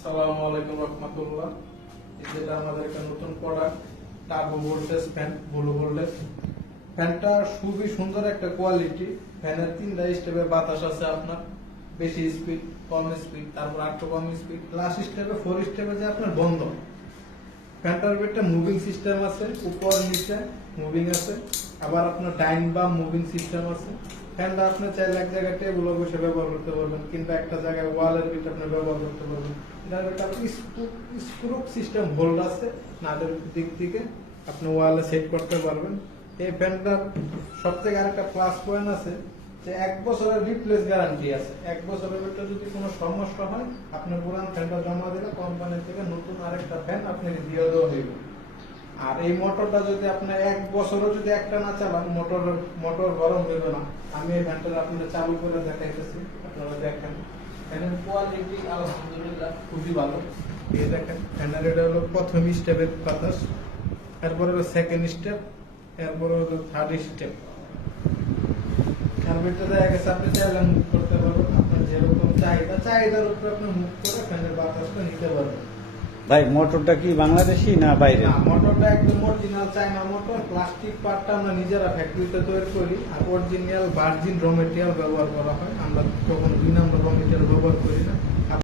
আসসালামু আলাইকুম রহমতুল্লাহ। যেটা আমাদের একটা নতুন product turbo voltage fan blue voltage ফ্যানটা খুবই সুন্দর একটা কোয়ালিটি ফ্যানের তিনটা স্টেপে বাতাস আছে আপনার। বেশি স্পিড কম স্পিড তারপর আটটু কম স্পিড লাস্ট স্টেপে ফোর স্টেপে যে আপনার বন্ধ। ফ্যানটার একটা মুভিং সিস্টেম আছে, উপর নিচে মুভিং আছে, আবার আপনার ডাইন বা মুভিং সিস্টেম আছে। ফ্যানটা আপনি চাইলে এক জায়গায় টেবিলে বসে ব্যবহার করতে পারবেন, কিংবা একটা জায়গায় ওয়ালের ভিতরে আপনি ব্যবহার করতে পারবেন। এটার একটা স্ক্রু সিস্টেম হোল্ড আছে, নাদের দিক থেকে আপনি ওয়ালে সেট করতে পারবেন। এই ফ্যানটার সব থেকে আরেকটা প্লাস পয়েন্ট আছে যে এক বছরের রিপ্লেস গ্যারান্টি আছে। এক বছরের ভিতরে যদি কোনো সমস্যা হয়, আপনি পুরান ফ্যানটা জমা দিলে কোম্পানি থেকে নতুন আরেকটা ফ্যান আপনাকে দিয়ে দেওয়া হইবে। আর এই মোটরটা যদি আপনি এক বছরও যদি একটা না চালান মোটর মোটর গরম হইবে না। আমি এই ফ্যানটা আপনাদের চালু করে দেখাইতেছি, আপনারা দেখেন। ফ্যানের কোয়ালিটি আলহামদুলিল্লাহ, খুবই ভালো। এই দেখেন ফ্যানের এটা হলো প্রথম স্টেপের বাতাস এরপরে হলো সেকেন্ড স্টেপ এরপরে হলো থার্ড স্টেপ তার ভিতরে দেখা গেছে আপনি চাইলে মুভ করতে পারবেন আপনার যেরকম চাহিদা চাহিদার উপরে আপনি মুভ করে ফ্যানের বাতাসটা নিতে পারবেন। ভাই মোটরটা কি বাংলাদেশি না বাইরে মোটরটা একদম অরিজিনাল চায়না মোটর প্লাস্টিক পার্টটা আমরা নিজেরা ফ্যাক্টরিতে তৈরি করি আর অরিজিনাল ভার্জিন র মেটেরিয়াল ব্যবহার করা হয়। আমরা তখন দুই নম্বর র মেটেরিয়াল ব্যবহার করি না।